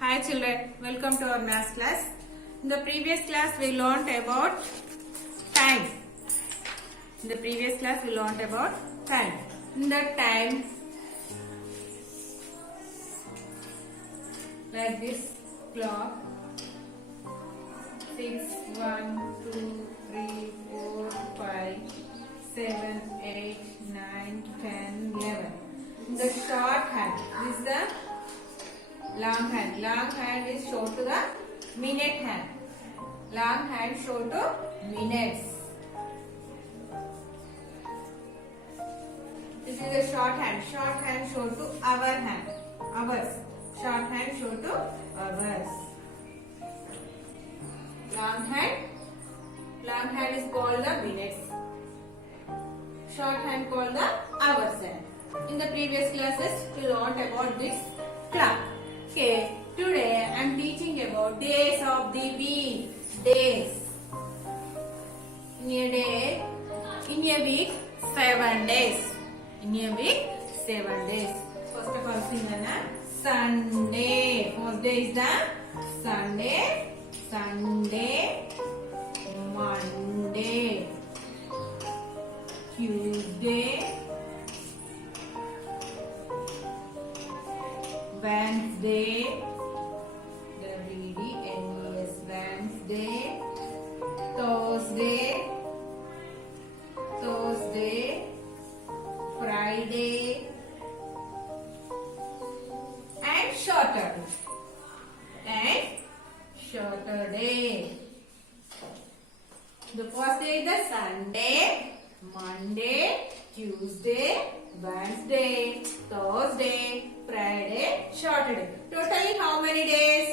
Hi children, welcome to our math class. In the previous class we learnt about time. In the previous class we learnt about time. In the time, like this clock, 6, 1, 2, 3, 4, 5, 7, 8, 9, 10, 11. In the short hand, this is the long hand. Long hand is shown to the minute hand. Long hand shown to minutes. This is the short hand. Short hand shown to hour hand. Hours. Short hand shown to hours. Long hand. Long hand is called the minutes. Short hand called the hours hand. In the previous classes we learned about this clock. Okay, today I am teaching about days of the week. Days. In a week, 7 days. In a week, 7 days. First of all, Sunday. First day is the Sunday. Sunday, Monday, Tuesday, Wednesday, WDNES, Wednesday, Thursday, Friday, and Saturday. The first day is the Sunday, Monday, Tuesday, Wednesday, Thursday, Friday, Saturday. Totally how many days?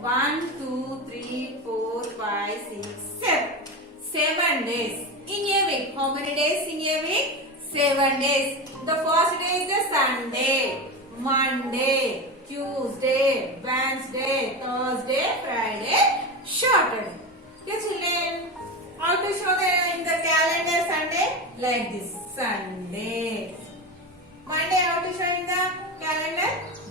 1, 2, 3, 4, 5, 6, 7. 7 days. In a week. How many days in a week? 7 days. The first day is the Sunday, Monday, Tuesday, Wednesday, Thursday, Friday, Saturday. Okay, children. How to show in the calendar Sunday? Like this. Sunday. Monday, how to show in the calendar?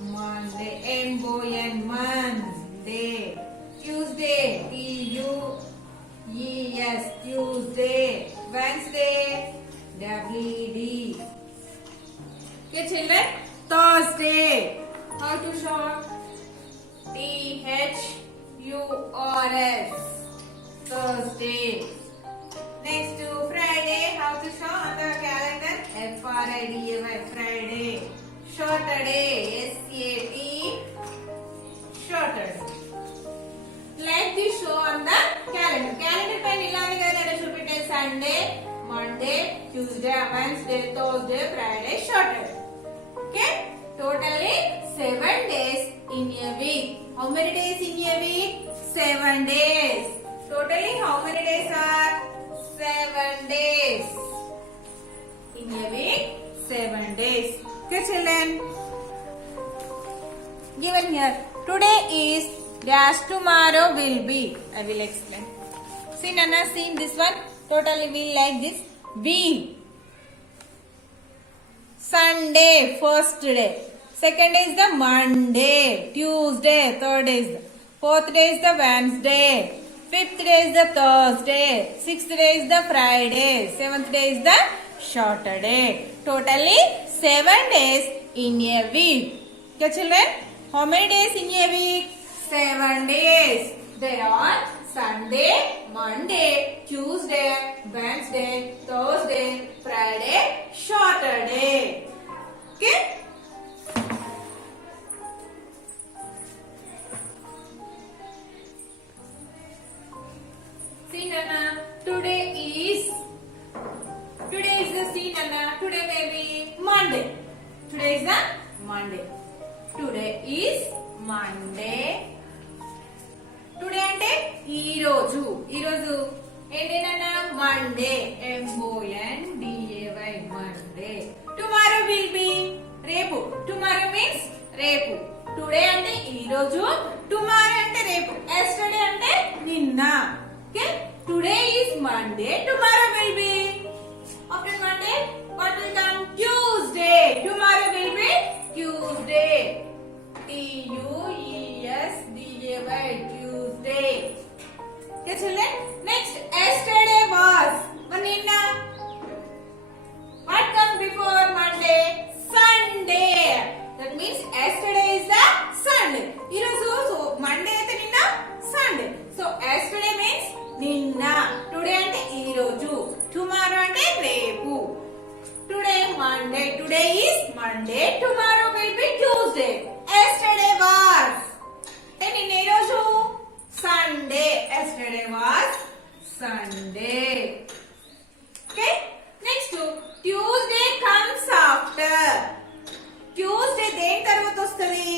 Monday. M-O-N, Monday. Tuesday. T-U-E-S, Tuesday. Wednesday. W-D. Okay, children. Thursday. How to show? T-H-U-R-S. Thursday. Next to Friday, how to show on the calendar? F-R-I-D-A-Y, Friday. Saturday, S-A-T, Saturday. Like this show on the calendar. Calendar pen ilani kada should be Sunday, Monday, Tuesday, Wednesday, Thursday, Friday, Saturday. Okay? Totally 7 days in a week. How many days in a week? 7 days. Totally how many days are? 7 days. In a week, 7 days. Okay, children. Given here, today is dash, tomorrow will be. I will explain. See, Nana, see this one. Totally will like this. Be. Sunday, first day. Second day is the Monday. Tuesday, third day is the. Fourth day is the Wednesday. Fifth day is the Thursday. Sixth day is the Friday. Seventh day is the Saturday. Totally 7 days in a week. Okay, children? How many days in a week? 7 days. There are Sunday, Monday, Tuesday, Wednesday, Thursday, Friday, Saturday. Okay? See, Nana, today is the see, Nana, today may be Monday. Today is the Monday. Today is Monday. Today ante ee roju enti Nana Monday. M-O-N-D-A-Y, Monday. Tomorrow will be repu. Tomorrow means repu. Today ante ee roju, tomorrow ante repu. Yesterday ante ninna. Okay? Today is Monday. Tomorrow will be. After Monday, what will come? Tuesday. Tomorrow will be Tuesday. Tuesday. S-D-A-Y, Tuesday. Okay, children. Next, yesterday was. Manina. What comes before Monday? Sunday. That means yesterday is the Sunday. So Monday అయితే నిన్న Sunday. So yesterday means నిన్న. Today అంటే ఈ రోజు. Tomorrow అంటే రేపు. Today Monday. Today is Monday. Tomorrow will be Tuesday. Yesterday was. నిన్న ఈ రోజు Sunday. Yesterday was Sunday. Okay. Next, Tuesday comes after. Tuesday దేని తర్వాత వస్తుంది?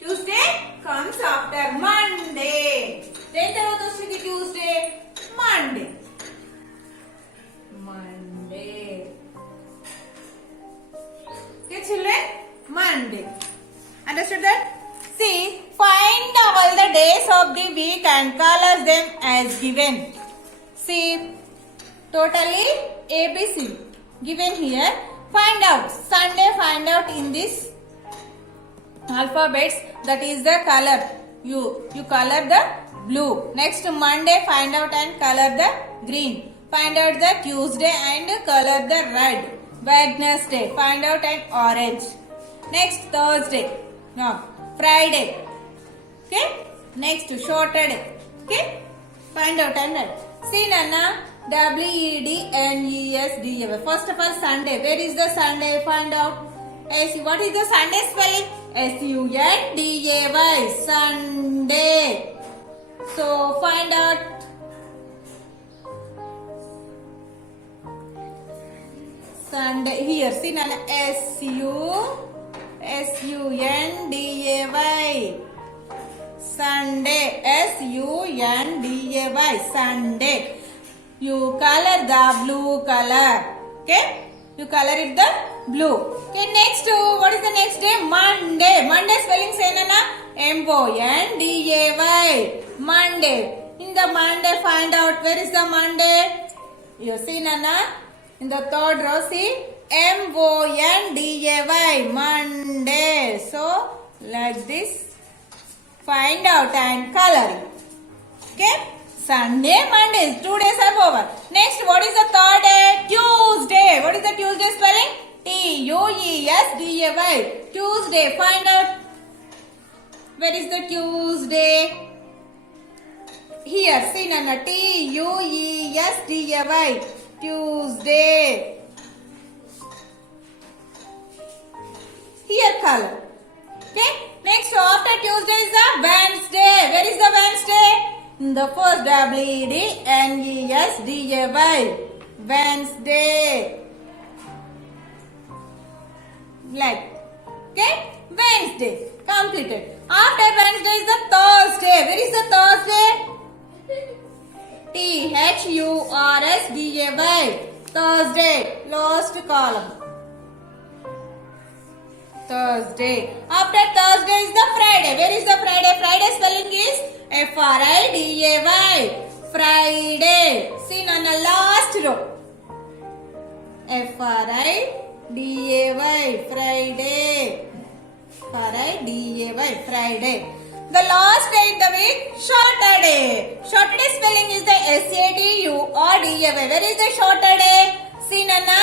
Tuesday comes after Monday. దేని తర్వాత వస్తుంది Tuesday? Monday. Monday. Okay, children? Monday. Understood that? See, find all the days of the week and color them as given. See, totally ABC given here. Find out Sunday. Find out in this alphabets. That is the color. You color the blue. Next Monday. Find out and color the green. Find out the Tuesday and color the red. Wednesday. Find out an orange. Next Thursday. No. Friday. Okay. Next Saturday. Okay. Find out and write. See Nana. WEDNESDAY. First of all, Sunday. Where is the Sunday? Find out. What is the Sunday spelling? SUNDAY. Sunday. So find out. Sunday here. See Nana. SUNDAY. Sunday. SUNDAY. Sunday. You color the blue color. Okay? You color it the blue. Okay, next, what is the next day? Monday. Monday spelling say Nana. MONDAY. Monday. In the Monday, find out where is the Monday. You see Nana. In the third row, see MONDAY. Monday. So, like this. Find out and color it. Okay? Sunday, Monday, 2 days are over. Next, what is the third day? Tuesday. What is the Tuesday spelling? TUESDAY. Tuesday. Find out where is the Tuesday. Here, see Nana. TUESDAY. Tuesday. Here color. Okay. Next, after Tuesday is the Wednesday. Where is the Wednesday? The first WEDNESDAY. Wednesday. Like. Okay? Wednesday. Completed. After Wednesday is the Thursday. Where is the Thursday? THURSDAY. Thursday. Last column. Thursday. After Thursday is the Friday. Where is the Friday? Friday spelling is FRIDAY. Friday. See on the last row. FRIDAY. Friday. FRIDAY. Friday. The last day in the week, Saturday. Saturday spelling is the SATURDAY. Where is the Saturday? See Nana.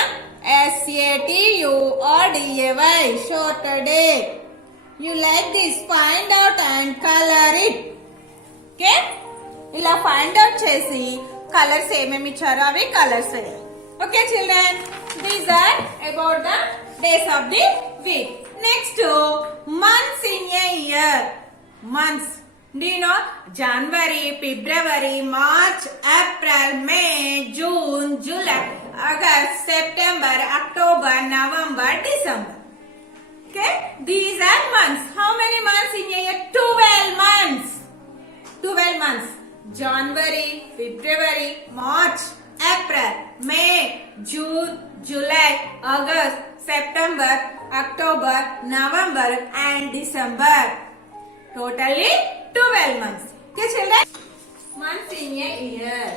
SATURDAY. Saturday. You like this? Find out and color it. Okay? ఇలా find out చేసి colours ఏమేమి ఇచ్చారో అవి colours వేయాలి. Okay children, these are about the days of the week. Next, months in a year. Months, do you know? January, February, March, April, May, June, July, August, September, October, November, December. Okay, these are months. How many months in a year? 12 months. 12 months. January, February, March, April, May, June, July, August, September, October, November and December. Totally 12 months. Okay children? Months in a year.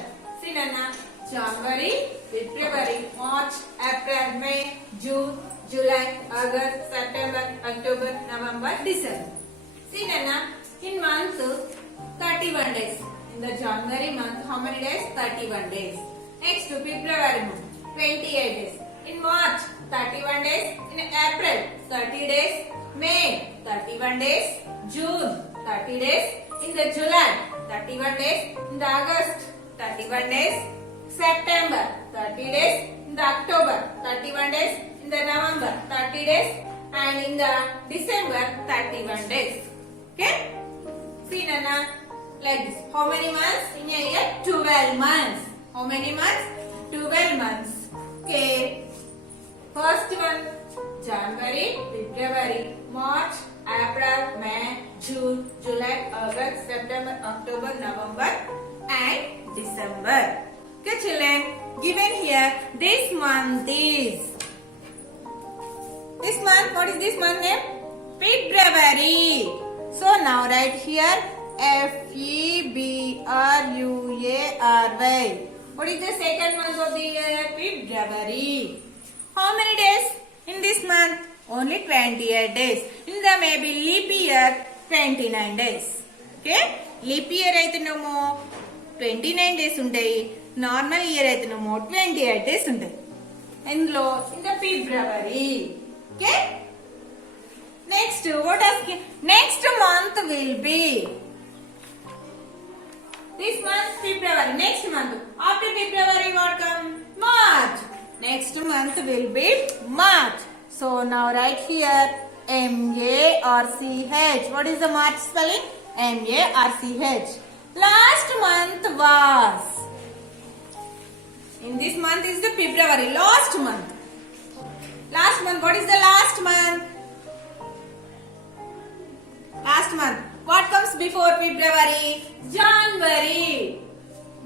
See Nana. January, February, March, April, May, June, July, August, September, October, November, December. See Nana, in month 31 days. In the January month, how many days? 31 days. Next to February month, 28 days. In March, 31 days. In April, 30 days. May, 31 days. June, 30 days. In the July, 31 days. In the August, 31 days. September, 30 days. In the October, 31 days. In the November, 30 days. And in the December, 31 days. Okay? See Nana, like this. How many months? In a year, 12 months. How many months? 12 months. Okay. First one, January, February, March, April, May, June, July, August, September, October, November, and December. Okay, children. Given here, this month is. This month, what is this month name? February. So now write here February. What is the second month of the year? February. How many days in this month? Only 28 days. In the maybe leap year, 29 days. Okay? Leap year aithunnamo 29 days undayi. Normal year aithunnamo 28 days undayi. In the February. Okay? Next, what else? Next month will be this month February. Next month after February, what come? March. Next month will be March. So now write here M-A-R-C-H. What is the March spelling? M-A-R-C-H. Last month was. In this month is the February. Last month. Last month. What is the last month? Last month. What comes before February? January.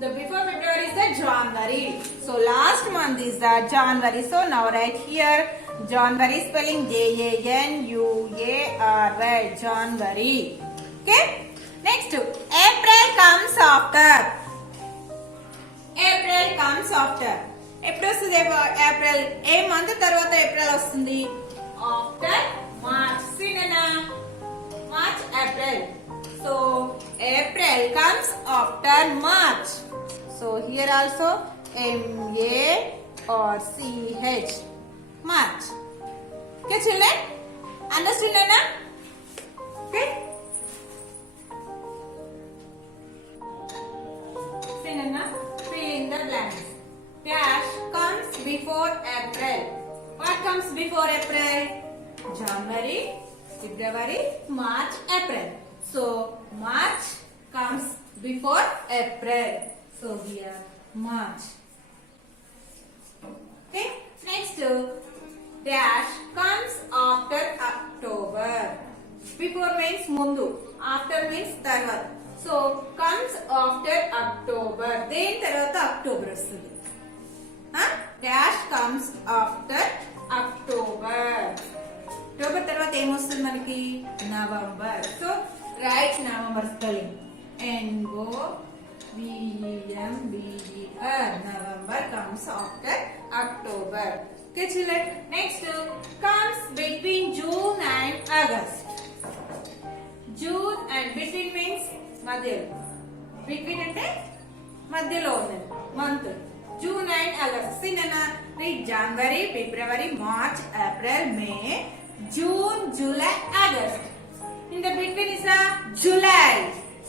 The before February is the January. So last month is the January. So now write here January spelling January. January. Okay. Next, April comes after. April comes after. ఎప్పుడు వస్తుంది April? ఏ month తర్వాత April వస్తుంది? After March. సిననా March, April. So April comes after March. So here also M-A-R-C-H. March. Okay children? Understood Nana? Okay? See Nana? Fill in the blanks. Dash comes before April. What comes before April? January, February, March, April. So March comes before April. So here March. Okay. Next, dash comes after October. Before means mundu. After means tarvata. So comes after October. Then tarvata October vastadi. Dash comes after October. October tarvata em vastadi manaki? November. So write November spelling. N-O-V-E-M-B-E-R. November comes after October. Okay children. Next comes between June and August. June and between means madhyalo. Between ante madhyalo unnadi month. June and August. See Nana, read January, February, March, April, May, June, July, August. In the between is a July.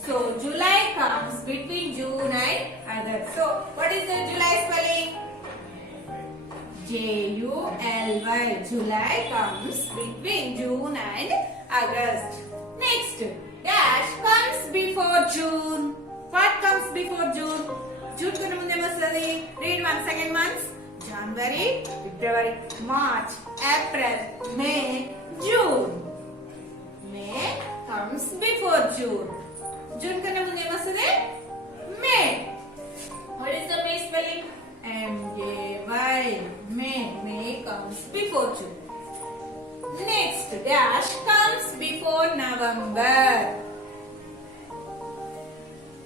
So July comes between June and August. So what is the July spelling? J-U-L-Y. July comes between June and August. Next, dash comes before June. What comes before June? June kanu munde vastadi. Read one second months. January, February, March, April, May, June. May comes before June. June kanu munde vastadi. May. What is the May spelling? M-A-Y. May. May comes before June. Next, dash comes before November.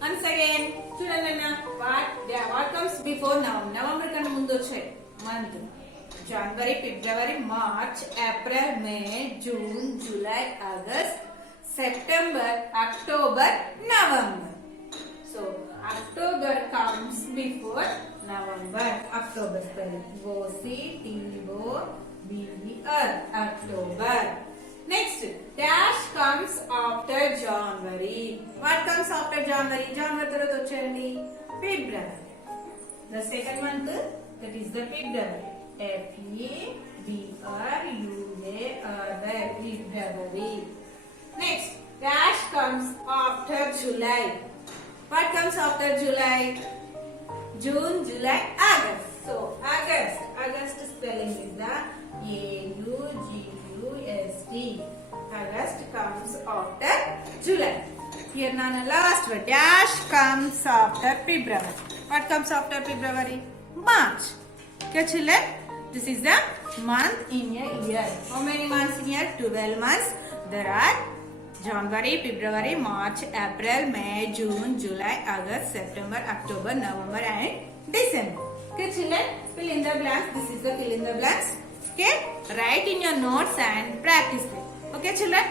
Once again, chudana what comes before November? November kanu mundu vachai month. January, February, March, April, May, June, July, August, September. October, November. So October comes before November. October spelling OCTOBER. October. Next, dash comes after January. What comes after January? January tarvata vachandi February. The second month, that is the February. February. Next, dash comes after July. What comes after July? June, July, August. So August. August spelling is the AUGUST. August comes after July. Here Nana last word. Dash comes after February. What comes after February? March. Okay children? This is the month in a year. How many months in a year? 12 months. There are January, February, March, April, May, June, July, August, September, October, November and December. Okay children? Fill in the blanks. This is the fill in the blanks. Okay? Write in your notes and practice them. Okay children?